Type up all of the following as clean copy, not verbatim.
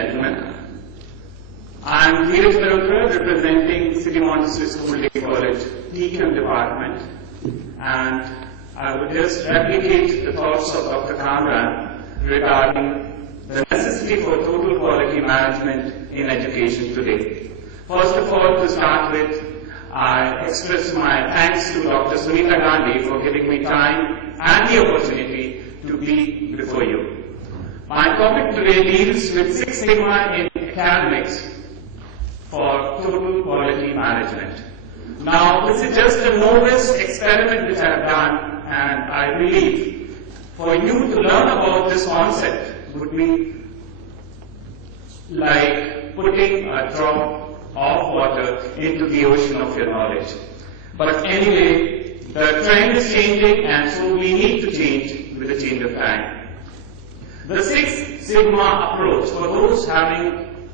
gentlemen. I am Dheeraj Mehrotra, representing City Montessori School Day College, Deacon Department, and I would just replicate the thoughts of Dr. Kamran regarding the necessity for total quality management in education today. First of all, to start with, I express my thanks to Dr. Sunita Gandhi for giving me time and the opportunity to be before you. My topic today deals with Six Sigma in academics for total quality management. Now, this is just a novice experiment which I have done, and I believe for you to learn about this concept would be like putting a drop of water into the ocean of your knowledge. But anyway, the trend is changing, and so we need to change with the change of time. The Six Sigma approach, for those having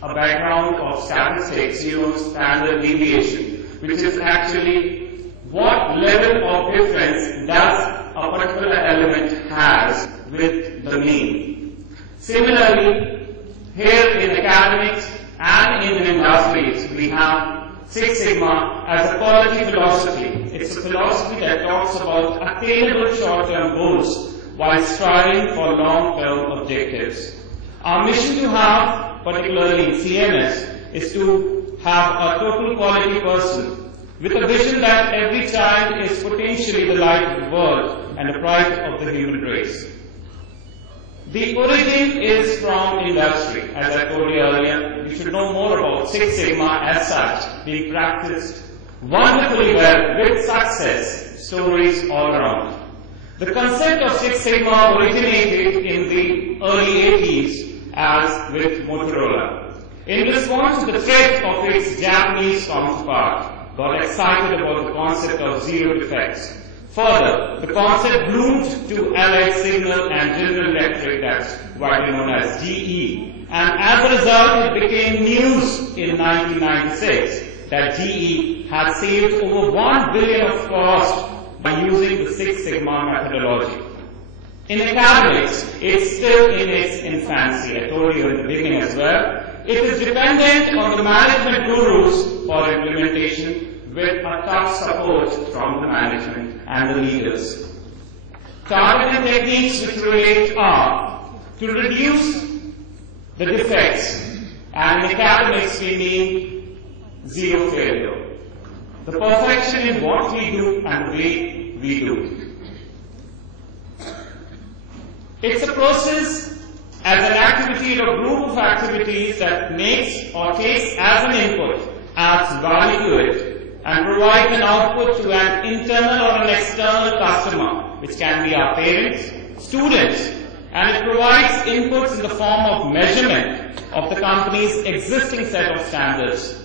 a background of statistics, you know standard deviation, which is actually what level of difference does a particular element has with the mean. Similarly, here in academics and in industries, we have Six Sigma as a quality philosophy. It's a philosophy that talks about attainable short-term goals while striving for long-term objectives. Our mission to have, particularly in CMS, is to have a total quality person with a vision that every child is potentially the light of the world and the pride of the human race. The origin is from industry. As I told you earlier, you should know more about Six Sigma as such, being practiced wonderfully well with success stories all around. The concept of Six Sigma originated in the early 80s as with Mehrotra. In response to the threat of its Japanese counterpart, got excited about the concept of zero defects. Further, the concept bloomed to Allied Signal and General Electric, that's widely known as GE, and as a result it became news in 1996 that GE had saved over $1 billion of cost by using the Six Sigma methodology. In academics, it's still in its infancy. I told you in the beginning as well. It is dependent on the management gurus for implementation with a tough support from the management and the leaders. Targeted techniques which relate are to reduce the defects, and in academics we mean zero failure. The perfection in what we do and the way we do. It's a process as an activity or a group of activities that makes or takes as an input, adds value to it, and provides an output to an internal or an external customer, which can be our parents, students, and it provides inputs in the form of measurement of the company's existing set of standards.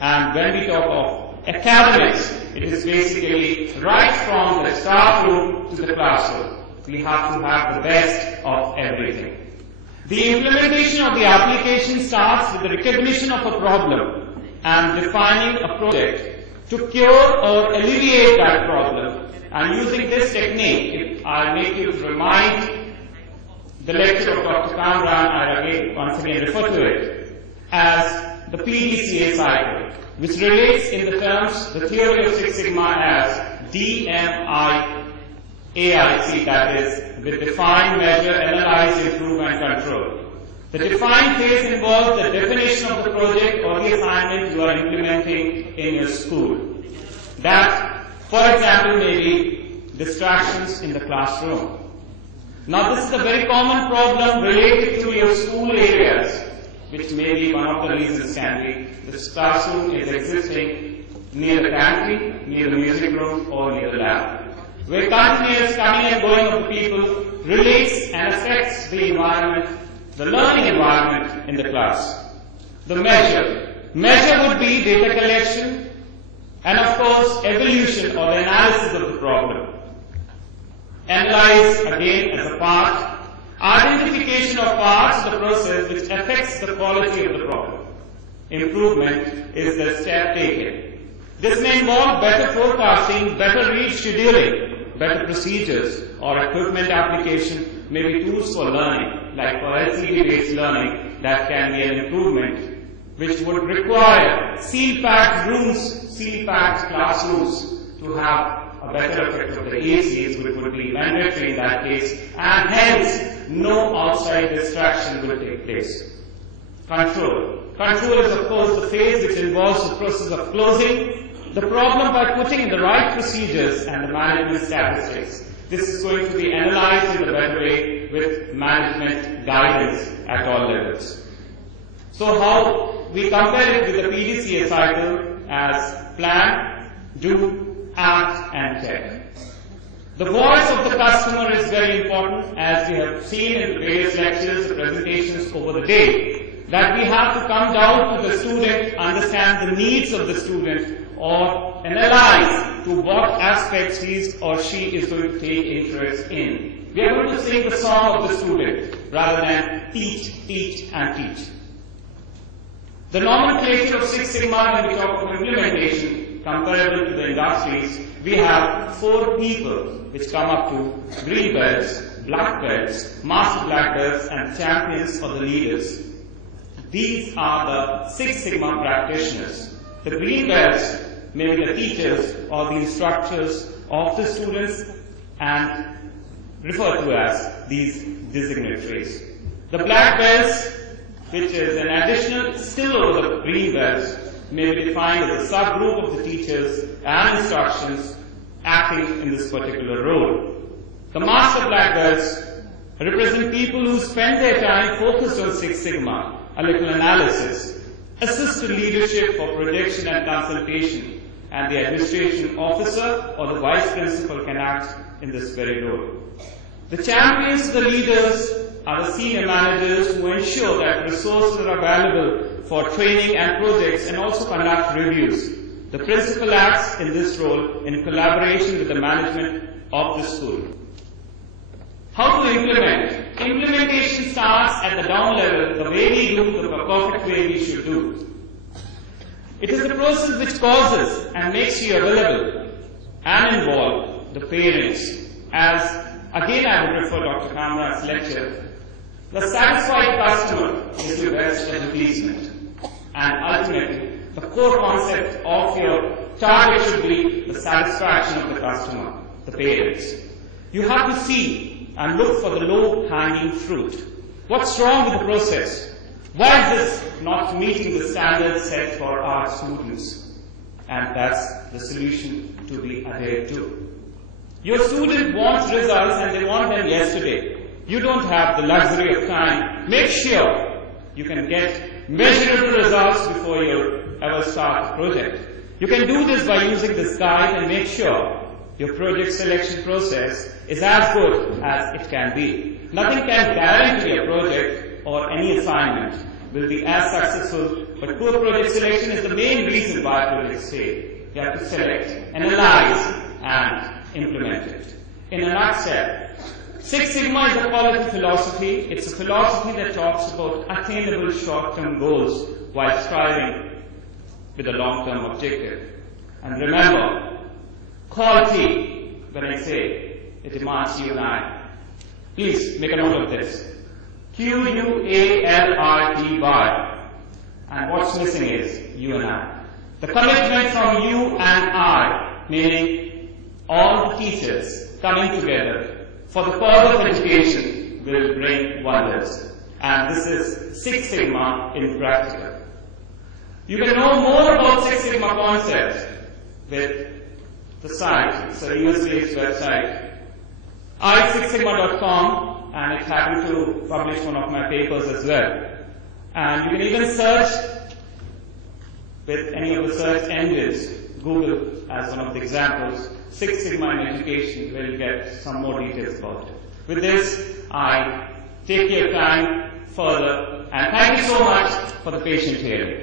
And when we talk of academics, it is basically right from the staff room to the classroom. We have to have the best of everything. The implementation of the application starts with the recognition of a problem and defining a project to cure or alleviate that problem. And using this technique, I'll make you remind the lecture of Dr. Kamran, I once again refer to it as the PDCA cycle, which relates in the terms, the theory of Six Sigma as DMI AIC, that is, with define, measure, analyze, improve, and control. The define phase involves the definition of the project or the assignment you are implementing in your school. That, for example, may be distractions in the classroom. Now, this is a very common problem related to your school areas, which may be one of the reasons can be this classroom is existing near the pantry, near the music room, or near the lab, where continuous coming and going of the people relates and affects the environment, the learning environment in the class. The measure would be data collection and of course evolution or the analysis of the problem. Analyze again as a part, identification of parts of the process which affects the quality of the problem. Improvement is the step taken. This may involve better forecasting, better rescheduling, better procedures, or equipment application, maybe tools for learning. learning, like for LCD-based learning, that can be an improvement, which would require seal-packed rooms, seal-packed classrooms to have a better effect of the ACs, which would be mandatory in that case, and hence no outside distraction will take place. Control. Control is of course the phase which involves the process of closing the problem by putting in the right procedures and the management statistics. This is going to be analyzed in a better way with management guidance at all levels. So how we compare it with the PDCA cycle as plan, do, act and check. The voice of the customer is very important, as we have seen in the various lectures, presentations over the day, that we have to come down to the student, understand the needs of the student, or analyze to what aspects he or she is going to take interest in. We are going to sing the song of the student rather than teach, teach and teach. The nomenclature of Six Sigma when we talk of implementation, comparable to the industries, we have 4 people which come up to green belts, black belts, master black belts and champions or the leaders. These are the Six Sigma practitioners. The green belts may be the teachers or the instructors of the students and referred to as these dignitaries. The black belts, which is an additional still over the green belts, may be defined as a subgroup of the teachers and instructions acting in this particular role. The master black belts represent people who spend their time focused on Six Sigma, a little analysis, assist to leadership for projection and consultation, and the administration officer or the vice principal can act in this very role. The champions, the leaders, are the senior managers who ensure that resources are available for training and projects and also conduct reviews. The principal acts in this role in collaboration with the management of the school. How to implement? Implementation starts at the down level, the way we do, the perfect way we should do. It is the process which causes and makes you available and involve the parents. As again I would refer Dr. Kamra's lecture, the satisfied customer is your best advertisement. And ultimately, the core concept of your target should be the satisfaction of the customer, the parents. You have to see and look for the low-hanging fruit. What's wrong with the process? Why is this not meeting the standards set for our students? And that's the solution to be adhered to. Your student wants results and they want them yesterday. You don't have the luxury of time. Make sure you can get measurable results before you ever start a project. You can do this by using this guide and make sure your project selection process is as good as it can be. Nothing can guarantee a project or any assignment will be as successful, but poor project selection is the main reason why projects fail. You have to select, analyze, and implement it. In a nutshell, Six Sigma is a quality philosophy. It's a philosophy that talks about attainable short-term goals while striving with a long-term objective. And remember, quality, when I say, it demands you and I. Please make a note of this. Quality. And what's missing is you and I. The commitment from you and I, meaning all the teachers coming together for the cause of education, will bring wonders. And this is Six Sigma in practical. You can know more about Six Sigma concepts with the site. It's a US-based website, isixsigma.com, and it happened to publish one of my papers as well. And you can even search with any of the search engines, Google as one of the examples, Six Sigma in education, where you get some more details about it. With this, I take your time further, and thank you so much for the patient hearing.